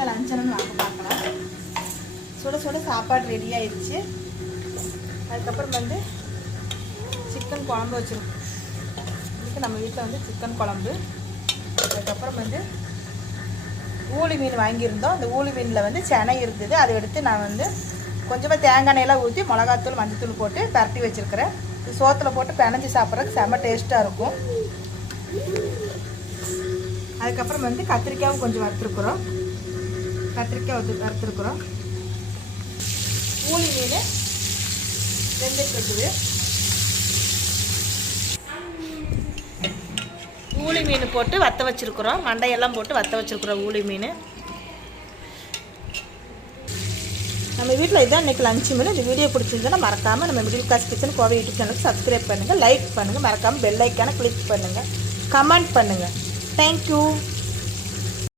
வீட்டில் லஞ்ச் என்னன்னு வாங்க பார்க்கலாம். சுட சுட சாப்பாடு ரெடி ஆயிடுச்சு. அதுக்கப்புறம் வந்து சிக்கன் குழம்பு வச்சுருக்கோம். இதுக்கு நம்ம வீட்டில் வந்து சிக்கன் குழம்பு. அதுக்கப்புறம் வந்து ஊளி மீன் வாங்கியிருந்தோம். அந்த ஊளி மீனில் வந்து செனை இருந்தது. அதை எடுத்து நான் வந்து கொஞ்சமாக தேங்காய் எண்ணெயெல்லாம் ஊற்றி மிளகாத்தூள் மஞ்சத்தூள் போட்டு பரட்டி வச்சுருக்கிறேன். இது சோத்தில் போட்டு பிணைஞ்சி சாப்பிட்றதுக்கு செம்ம டேஸ்ட்டாக இருக்கும். அதுக்கப்புறம் வந்து கத்திரிக்காயும் கொஞ்சம் வறுத்துருக்குறோம். ஊளி மீன் வெந்துட்டு இருக்குது. ஊளி மீன் போட்டு வற்ற வச்சுருக்குறோம். மண்டையெல்லாம் போட்டு வற்ற வச்சுருக்குறோம் ஊளி மீன். நம்ம வீட்டில் இதான் இன்றைக்கி லஞ்ச் மீன். இந்த வீடியோ பிடிச்சிருந்தோன்னா மறக்காமல் நம்ம middle class kitchen Kovai YouTube சேனலுக்கு சப்ஸ்கிரைப் பண்ணுங்கள், லைக் பண்ணுங்கள், மறக்காமல் பெல் ஐக்கானை கிளிக் பண்ணுங்கள், கமெண்ட் பண்ணுங்கள். தேங்க்யூ.